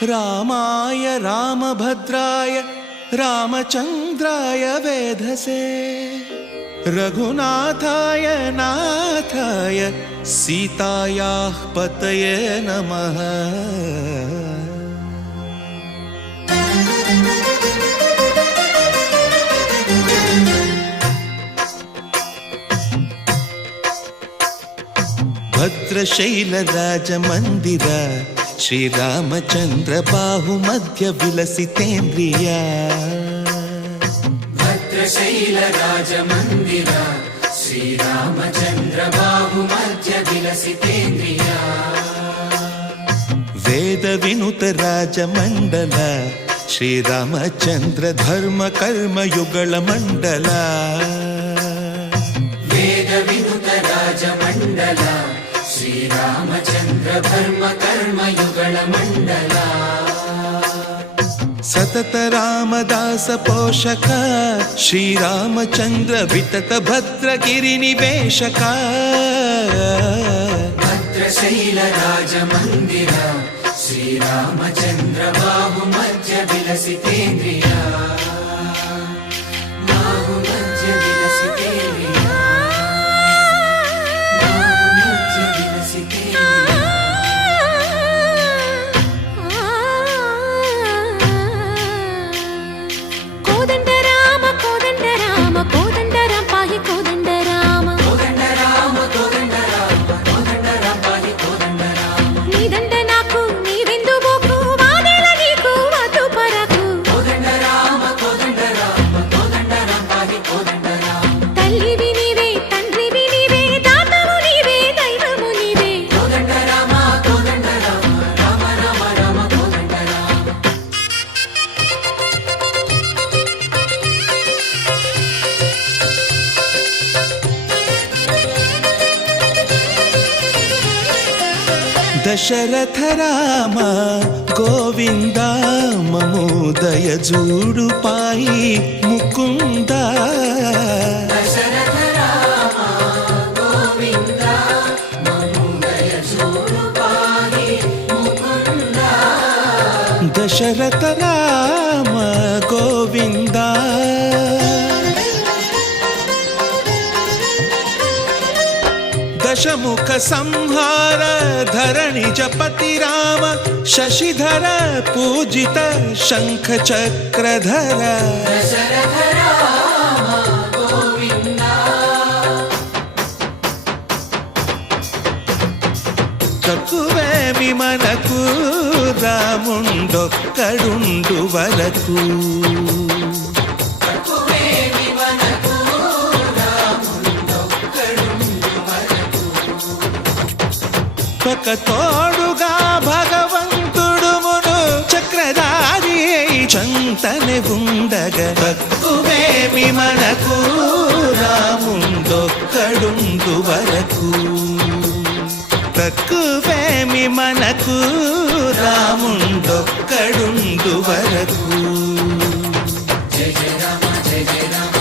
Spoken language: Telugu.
रामाय रामभद्राय रामचन्द्राय वेधसे रघुनाथाय नाथाय सीतायाः पतये नमः। भद्रशैलराजमन्दिर श्रीरामचन्द्र बाहुमध्य विलसितेन्द्रिया। भद्रशैलराजमन्दिर श्रीरामचन्द्र बाहुमध्य विलसितेन्द्रिया। वेदविनुत राजमण्डल श्रीरामचन्द्र धर्म कर्म युगल मण्डल। वेदविनुत राजमण्डल श्रीरामचन्द्र धर्म कर्म युगल मण्डल। सतत रामदास पोषक श्रीरामचन्द्र वितत भद्रगिरि निवेशक। भद्रशैल राजमन्दिर श्रीरामचन्द्र बाहुमध्य विलसितेन्द्रिया। बाहुमध्य विलसितेन्द्रिया। बाहुमध्य विलसितेन्द्रिया। कोदंड राम पाहि कोदंड राम। कोदंड राम पाहि कोदंड राम। नी दंड नाकु नीविंदु बोकु वादेल नीकु वतु परकु। कोदंड राम पाहि कोदंड राम। तल्लिवि नीवे तंड्रिवि नीवे दातवु नीवे दैवमु नीवे। कोदंड राम राम राम राम कोदंड राम। दशरथ राम गोविंद ममोदय जूडु पाहि मुकुंद। दशरथ राम गोविंद ममोदय जूडु पाहि मुकुंद। दशरथ राम गोविंद दशमुख संहार धरणि जपति राम शशिधर पूजित शंख चक्रधर। दशरथ राम गोविंद। తక్కువేమి మనకు రాముండొక్కడుండు వరకు। ఒక తోడుగా భగవంతుడు మును చక్రధారి చంతనే ఉండగా తక్కువేమి మనకు రాముండొక్కడుండు వరకు। తక్కువేమి మనకు రాముండొక్కడుండు వరకు। జయ జయ రామ జయ జయ రామ